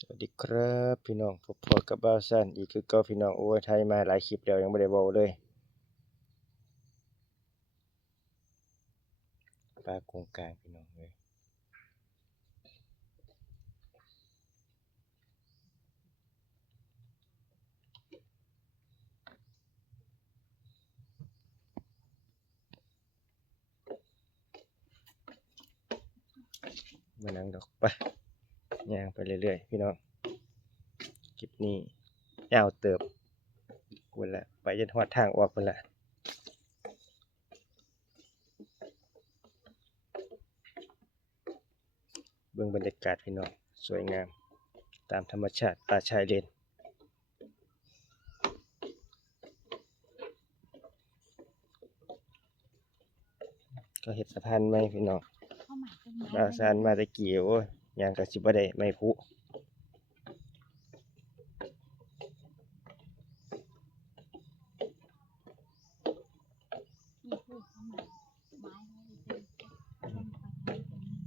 สวัสดีครับพี่น้องพบพอกับบ้าสั้นอีกคือเก็พี่น้องโอ้ยไทยมาหลายคลิปแล้วยังไม่ได้เว้าเลยปลากงกลางพี่น้องเลยมานั่งดอกไป ไปเรื่อยๆ พี่น้องคลิปนี้ยาวเติบกุนละไปจนหอดทางออกกุนละเบื้องบรรยากาศพี่น้องสวยงาม ตามธรรมชาติป่าชายเลนก็เห็ดสะพานไหมพี่น้องเข้ามาตรงนี้บาซานมาตะกี้โอ้ย ยางกะสิบ่ได้ไม่พุ นี่คือเข้ามาไม้ให้เป็นต้นไปทางตรงนี้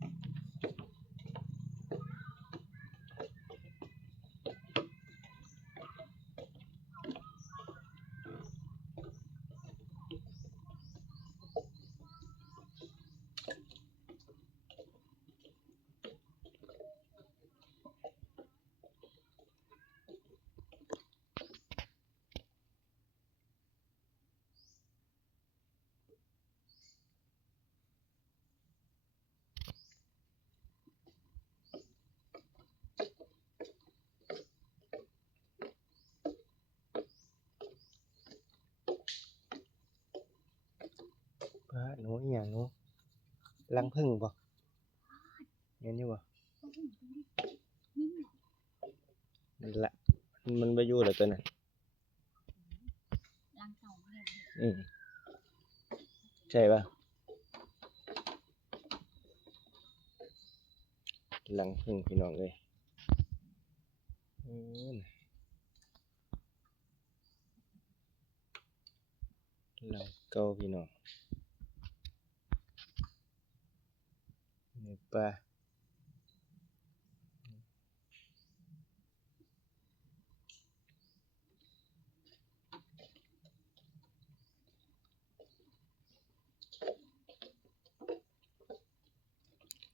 พระ หนูอหย่างหนูลังพึ่งบ่เห็นอยู่บ่ก็เห็นตรงนี้นี่แหละนั่นละ มันมันบ่อยู่แล้วตัวนั้นรังเต่าเนี่ยอืมใช่ป่ะลังพึ่งพี่น้องเลยอืมลังเก่าพี่น้อง ในป่า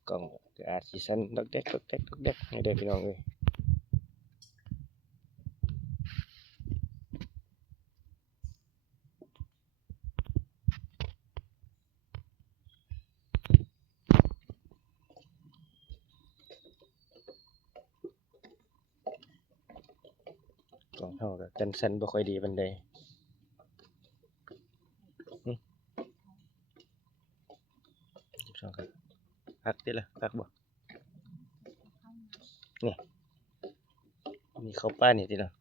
กล่องก็อาจสิสั่นดอกแดกดอกแดกดอกแดกให้ เด้อพี่น้องเอ้ยกล่องเฮาก็กันสั่นบ่ค่อยดีปานใดหึ12ครับพักติล่ะพักบ่เข้ามามีเข้าป้านี่ติเนาะ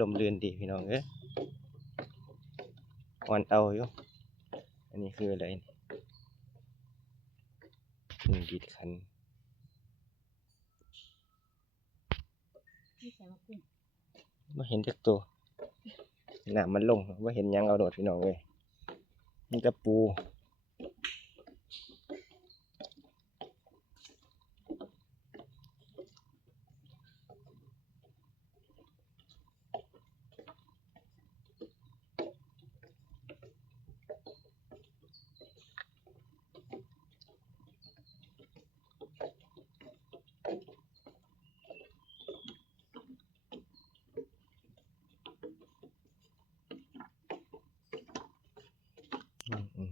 ลมเรือนดีพี่น้องเอ้ยอ่อนเอาอยู่ อันนี้คืออะไรนี่ ดีดคันที่แต่ว่ากุ้งไม่เห็นจักตัวน้ำมันลงว่าเห็นหยังเอาโดดพี่น้องเลยนี่กระปู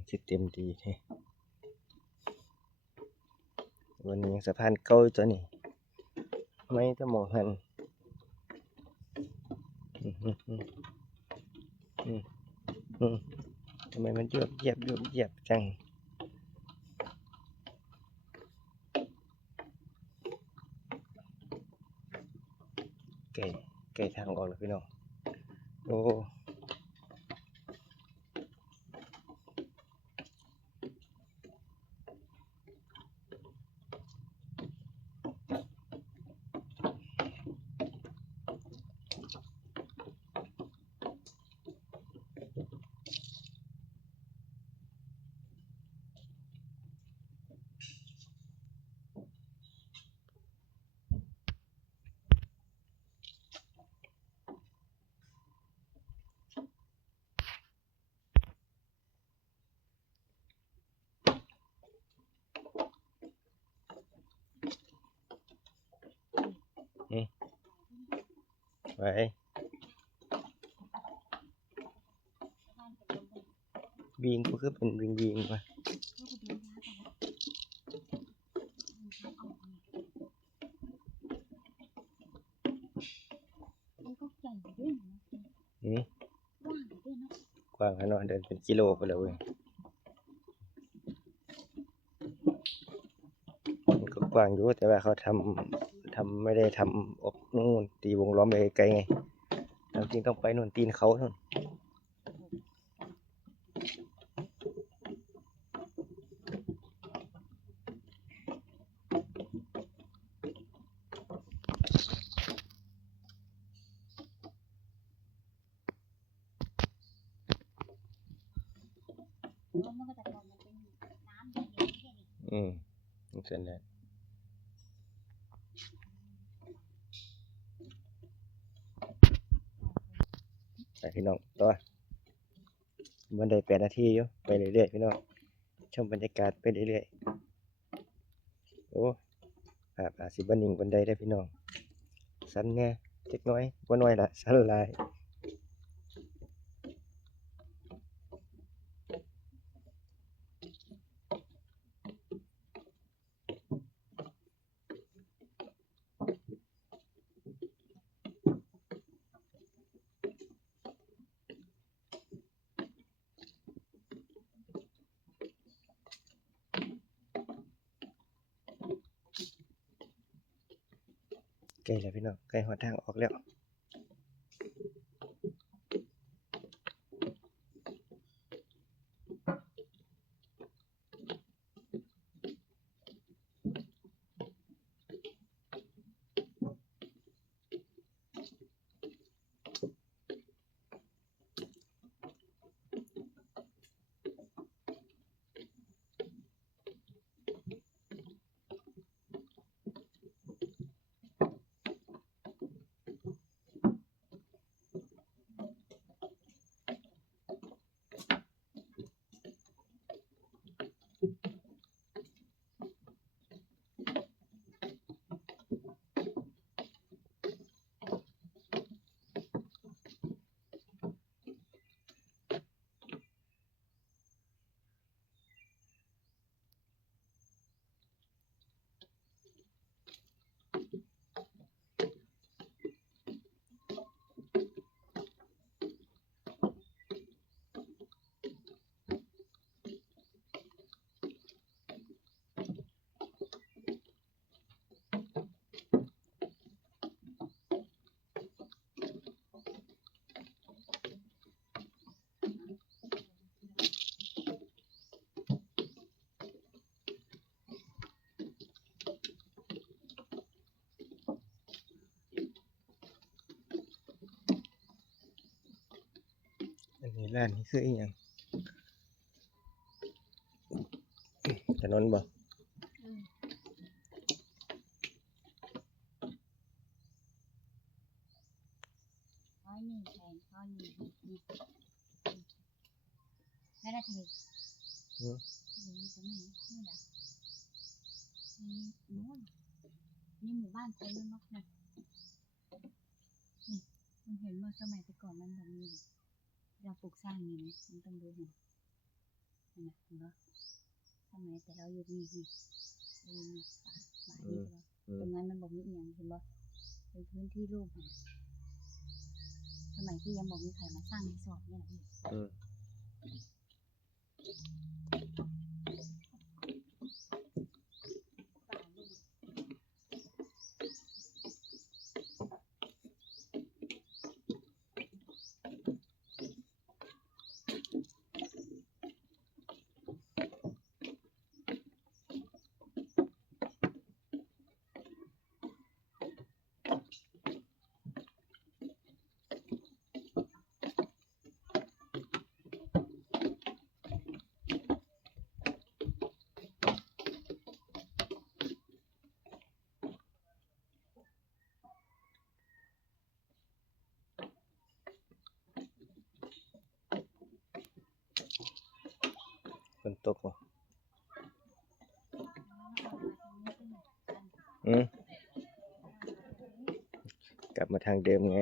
สิเต็มดีแท้วันนี้ยังสะพานเก่าอยู่ตัวนี้ไม่ต้องมองหันอืมอืมอืมทำไมมันเยวบเยียบยวบเยียบจังไก่ไก่ทางออกแล้วพี่น้อง โอ้ วิงก็คือเป็นวิงวิงไปดูยาไปแล้วมันทำออกเนี่ยมันก็ใหญ่ด้วยนะอืมกว้างด้วยเนาะกว้างขนาดเดินเป็นกิโลไปเลยเว้ยมันก็กว้างอยู่แต่ว่าเขาทำทำไม่ได้ทำออก นู่นตีวงล้อมไปไกลไงเราจริงต้องไปนู่นตีนเขานู่นแล้วมันก็จะกลายเป็นน้ำเย็นๆแค่นี้อืมนี่เสร็จแล้ว พี่น้องต่อมันได้แปดนาทีอยู่ไปเรื่อยๆพี่น้องชมบรรยากาศไปเรื่อยๆโอ้ภาพอาสิบันิ่งบันไดได้พี่น้องสั้นแหน่เล็กน้อยบ่น้อยละสั้นลาย ใกล้แล้วพี่น้องใกล้หอดทางออกแล้ว ร้านนี้คืออีหยังถนนบ่อืมร้อยหนึ่งแสนร้อยหนึ่งนี่นี่แล้วได้ทะเลอืมทะเลอยู่ตรงไหนนี่เหรอนี่นู่นนี่หมู่บ้านคนนู้นนกนะนี่มันเห็นเมื่อสมัยแต่ก่อนมันแบบนี้ดิ เราปลูกสร้างอย่างนี้มันต้องดูเห็นนั่นนะเห็นปะสมัยแต่เราอยู่นี่นี่เราอยู่นี่ป่าป่านี่ใช่ปะอืมตรงนั้นมันบอกมีอหย่างเห็นบ่เป็นพื้นที่รูปอะสมัยที่ยังบอกมีใครมาสร้างรีสอร์ทเนี่ยพี่อืมป่า นตกบ่อืมกลับมาทางเดิมไง